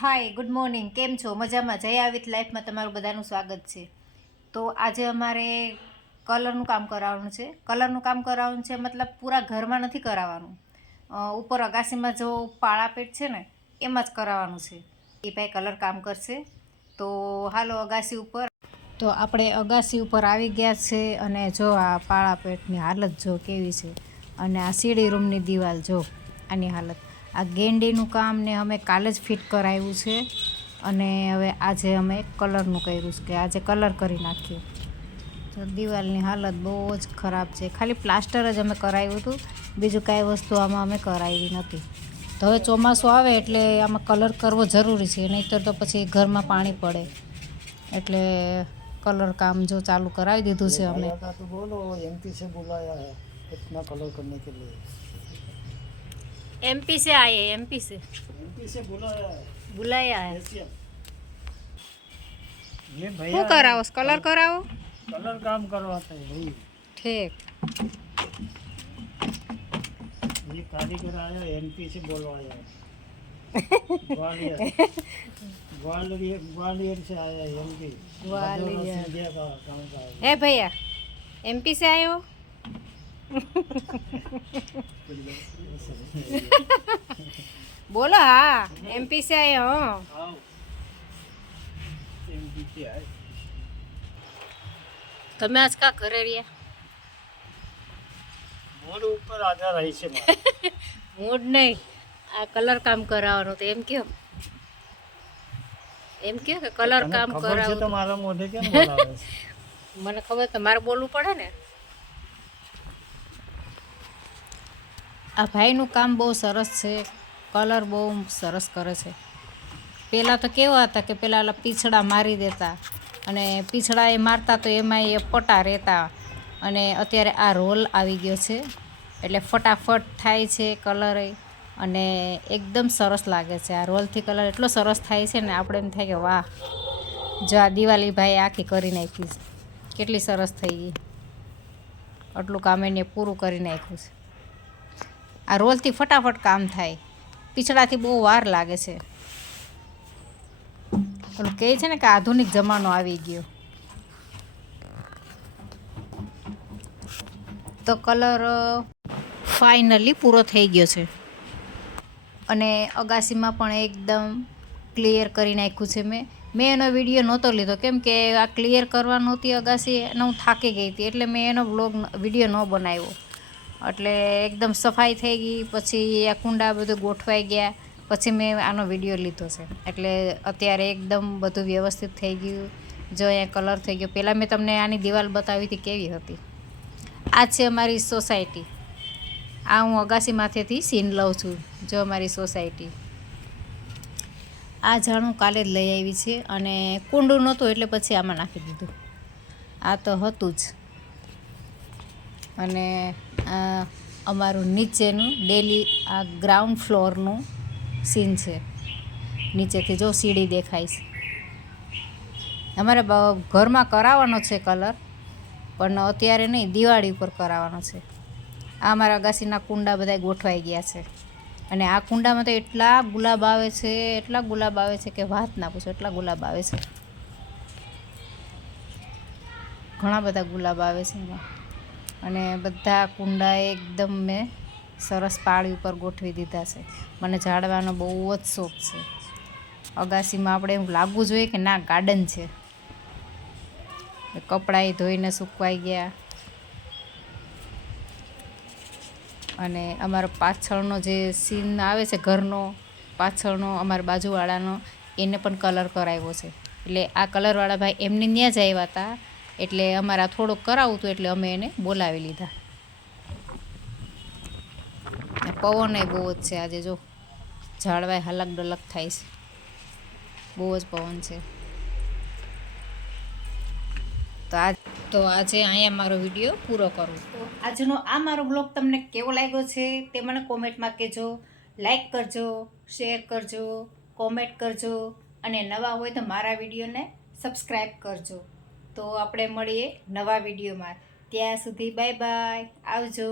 હાય, good morning. કેમ છો? મજામાં? જયા વિથ લાઈફમાં તમારું બધાનું સ્વાગત છે. તો આજે અમારે કલરનું કામ કરાવવાનું છે. કલરનું કામ કરાવવાનું છે મતલબ પૂરા ઘરમાં નથી કરાવવાનું. ઉપર અગાસીમાં જો પાળાપેટ છે ને એમાં જ કરાવવાનું છે. એ ભાઈ કલર કામ કરશે. તો હાલો અગાસી ઉપર. તો આપણે અગાસી ઉપર આવી ગયા છે અને જો આ પાળાપેટની હાલત જો કેવી છે અને આ સીડી રૂમની દિવાલ જો આની હાલત. આ ગેંડીનું કામ ને અમે કાલે જ ફિટ કરાવ્યું છે અને હવે આજે અમે કલરનું કર્યું છે કે આજે કલર કરી નાખીએ. તો દિવાલની હાલત બહુ જ ખરાબ છે. ખાલી પ્લાસ્ટર જ અમે કરાવ્યું હતું, બીજું કાંઈ વસ્તુ આમાં અમે કરાવી નથી. તો હવે ચોમાસું આવે એટલે આમાં કલર કરવો જરૂરી છે, નહીંતર તો પછી ઘરમાં પાણી પડે. એટલે કલર કામ જો ચાલુ કરાવી દીધું છે અમે. तो बोलो एमपी से बुलाया है इतना कलर करने के लिए। एमपी से आए, एमपी से बुलाया है। ये भैया શું કરાવો? કલર કરાવો? कलर काम करवाते हैं भाई। ઠીક. ये कारीगर आया एमपी से बुलवाया है। ग्वालियर ग्वालियर से आया है एमपी। ग्वालियर सिंधिया का काम का है। है भैया, एमपी से आए हो? बोलो हाँ, एमपी से आए हो? आओ एमपी से आए। તમે આજ કા ઘરે રહ્યા? मोड़ ऊपर आजा रही से मार। મૂડ નહીં, આ કલર કામ કરાવવાનું તો એમ કયો કે કલર કામ खबर से કરાવો. तो मारा मोढ़े क्या बोलावे। મને ખબર, તમારે બોલવું પડે ને. આ ભાઈનું કામ બહુ સરસ છે, કલર બહુ સરસ કરે છે. પહેલાં તો કેવા હતા કે પહેલાં ઓલા પીછડા મારી દેતા અને પીછડા એ મારતા તો એમાં એ પટા રહેતા, અને અત્યારે આ રોલ આવી ગયો છે એટલે ફટાફટ થાય છે કલર અને એકદમ સરસ લાગે છે. આ રોલથી કલર એટલો સરસ થાય છે ને આપણે એમ થાય કે વાહ, જો આ દિવાળી ભાઈ આખી કરી નાખી છે, કેટલી સરસ થઈ ગઈ. આટલું કામ એને પૂરું કરી નાખ્યું છે. આ રોલથી ફટાફટ કામ થાય, પીછડાથી બહુ વાર લાગે છે. ઓલું કહે છે ને કે આધુનિક જમાનો આવી ગયો. તો કલર ફાઇનલી પૂરો થઈ ગયો છે અને અગાસીમાં પણ એકદમ ક્લિયર કરી નાખ્યું છે. મેં એનો વિડીયો નહોતો લીધો કેમ કે આ ક્લિયર કરવા નહોતી અગાસી અને હું થાકી ગઈ હતી, એટલે મેં એનો વિડીયો ન બનાવ્યો. એટલે એકદમ સફાઈ થઈ ગઈ, પછી આ કુંડા બધું ગોઠવાઈ ગયા, પછી મેં આનો વિડીયો લીધો છે. એટલે અત્યારે એકદમ બધું વ્યવસ્થિત થઈ ગયું. જો અહીંયા કલર થઈ ગયો. પહેલાં મેં તમને આની દિવાલ બતાવી હતી કેવી હતી. આ છે અમારી સોસાયટી. આ હું અગાસી માથેથી સીન લઉં છું. જો અમારી સોસાયટી. આ ઝાડું કાલે જ લઈ આવી છે અને કુંડું નહોતું એટલે પછી આમાં નાખી દીધું. આ તો હતું જ. અને આ અમારું નીચેનું ડેલી આ ગ્રાઉન્ડ ફ્લોરનું સીન છે. નીચેથી જો સીડી દેખાય છે. અમારે ઘરમાં કરાવવાનો છે કલર, પણ અત્યારે નહીં, દિવાળી ઉપર કરાવવાનો છે. આ અમારા અગાસીના કુંડા બધા ગોઠવાઈ ગયા છે અને આ કુંડામાં તો એટલા ગુલાબ આવે છે, એટલા ગુલાબ આવે છે કે વાત ના પૂછો, એટલા ગુલાબ આવે છે. ઘણા બધા ગુલાબ આવે છે એમાં. અને બધા કુંડા એકદમ મેં સરસ પાળી ઉપર ગોઠવી દીધા છે. મને ઝાડવાનો બહુ જ શોખ છે. અગાસીમાં આપણે એવું લાગવું જોઈએ કે ના ગાર્ડન છે. કપડાં ધોઈને સૂકવાઈ ગયા અને અમારો પાછળનો જે સીન આવે છે ઘરનો પાછળનો, અમારા બાજુવાળાનો, એને પણ કલર કરાવ્યો છે. એટલે આ કલરવાળા ભાઈ એમને ત્યાં જ આવ્યા હતા, એટલે અમારા થોડુંક કરાવવું હતું એટલે અમે એને બોલાવી લીધા. પવન બહુ જ છે આજે. જો ઝાડવાય હલક ડલક થાય છે, બહુ જ પવન છે. તો આજે અહીંયા મારો વિડીયો પૂરો કરું. તો આજનો આ મારો બ્લોગ તમને કેવો લાગ્યો છે તે મને કોમેન્ટમાં કહેજો. લાઈક કરજો, શેર કરજો, કોમેન્ટ કરજો અને નવા હોય તો મારા વિડીયોને સબસ્ક્રાઈબ કરજો. તો આપણે મળીએ નવા વિડીયોમાં. ત્યાં સુધી બાય બાય, આવજો.